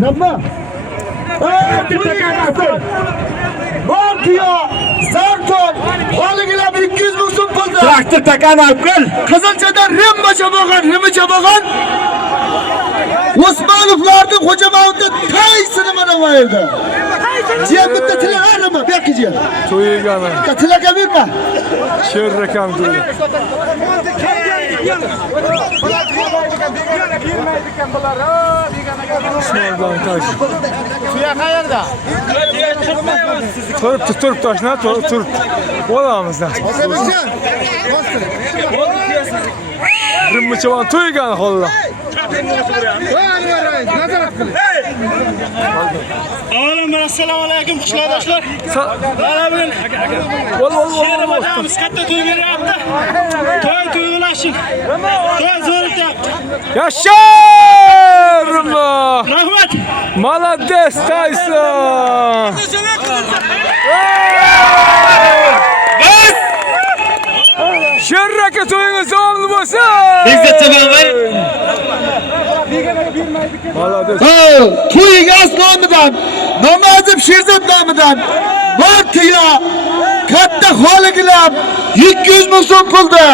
Nima? Ortiya, Zarton, haligilar 200 ming so'm pulda. Traktor takan olib kel. Qizilchadan Rimma chabagan. Osmonovlarning Xo'jamavutda taysini mana bu yerda. Jiyan bitta tilagarmi? Bu yoqqa jiyan. To'ygani. Tilaga berma. Sher rakam to'y. Usmondan taş. Suya qayerda? Turib toshna, turib. Olamiz da. Rimmichavan to'ygani xolla. Avvalambor assalomu alaykum qishloqdoshlar. Mana bugun Sherobodamiz katta to'y beryapti. To'y to'yg'ilashing. To'y zo'rityapti. Yashar! Rahmat. Молодец, Tayson! Sherraka to'yingiz davomli bo'lsin! Молодец. To'ygas nomidan, Namozov Sherzod nomidan Ortiya katta holigilar 200 ming so'm pulda.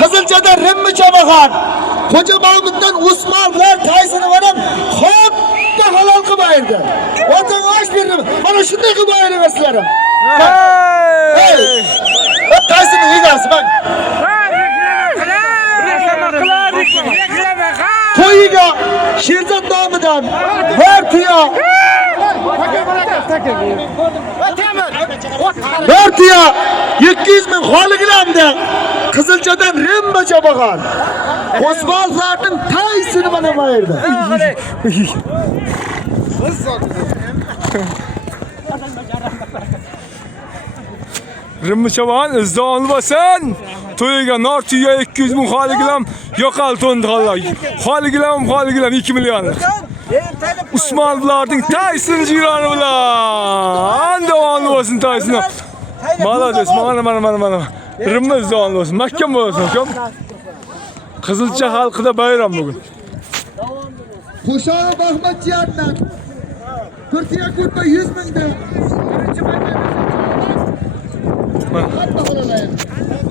Qizilchadan Rimma chabagan. Xo'jamavutdan Usmonlar taysini ham xopda halol qilib berdi. Otang osh berdi. Mana shunday qilib beraversizlar. Hey! Taysini egasi bak. To'yiga Sherzod nomidan Ortiya Ortiya 200 ming holigilamda Qizilchadan Rimma chabagan. Osmonlarning taysini mana bu yerda. Rimmichavan izdon bo'lsin. To'yiga Nortiya 200 ming holigilam yo'qol to'ndi xolla. Holigilam 2 million. Usmonlarning Tayson jironi bilan davomli bo'lsin Tayson. Молодец, mana. Rimma izdon bo'lsin. Mahkam bo'lsin, ukum. Qizilcha xalqida bayram bugun. Qo'shog'i Bahmat jiyandan Turkiya ko'rpa 100 mingda. Birinchi marta. Hamma xohlamaydi.